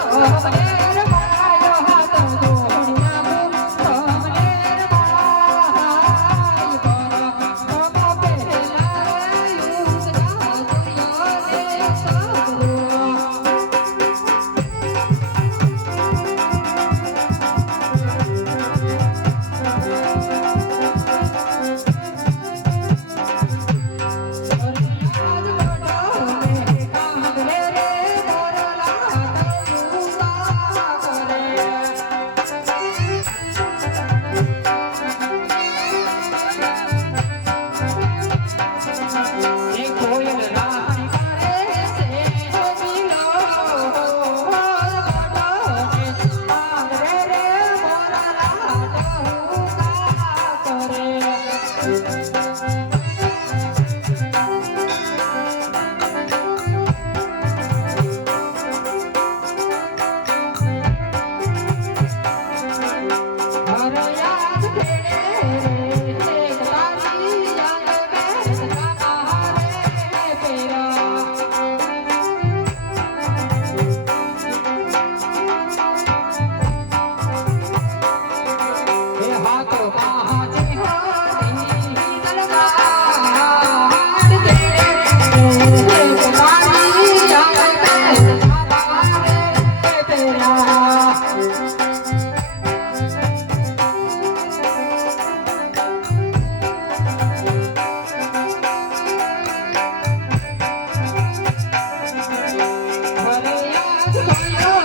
Oh,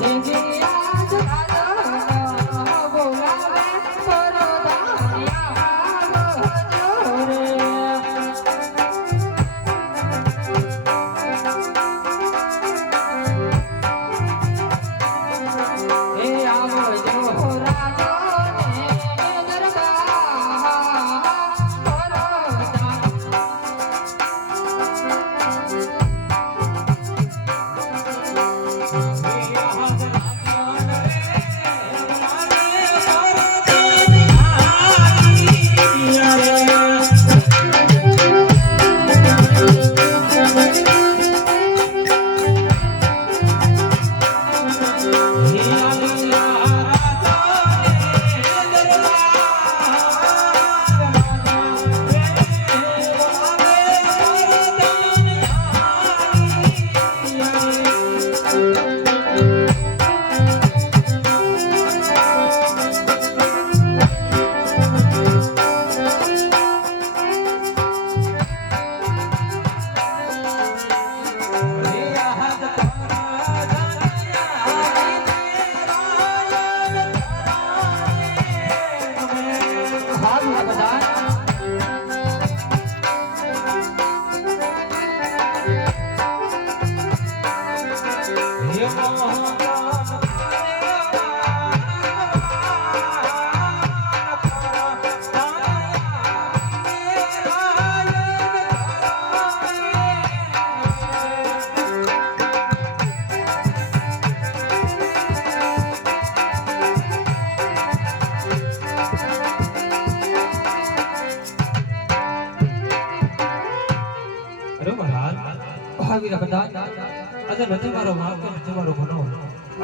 Thank you. కదా? વીરા આજે નથી મારો વાંક નથી મારો ગુનો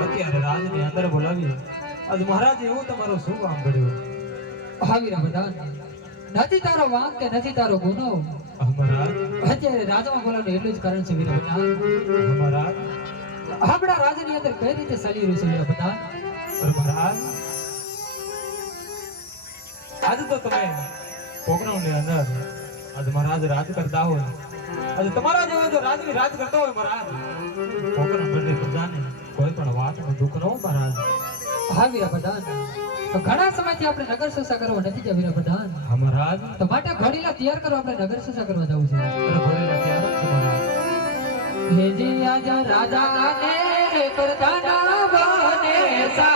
અત્યારે રાજની અંદર બોલાવી આજ મહારાજ એવું તમારો શું કામ કર્યું હા બધા. નથી તારો વાંક કે નથી તારો ગુનો? અત્યારે રાજમાં બોલાવવાનું એટલું જ કારણ છે વીરા બધા. આપણા રાજની અંદર કઈ રીતે ચાલી રહ્યું છે વીરા બધા? મહારાજ. આજે તો તમે પ્રોગ્રામની અંદર આજ મહારાજ રાજ કરતા હોય. આજે તમારા જેવા જો રાજની રાજ કરતા હોય મહારાજ. પ્રોગ્રામ બદલી પ્રજાને કોઈ પણ વાતનું દુઃખ ન મહારાજ. હા વીરા પ્રધાન તો ઘણા સમયથી આપણે નગર સસા કરવા નથી ગયા વીરા પ્રધાન હા મહારાજ. તો માટે ઘડીલા તૈયાર કરો આપણે નગર સસા કરવા જવું છે. મહારાજ. હે આજા રાજા ને પ્રધાન બને સા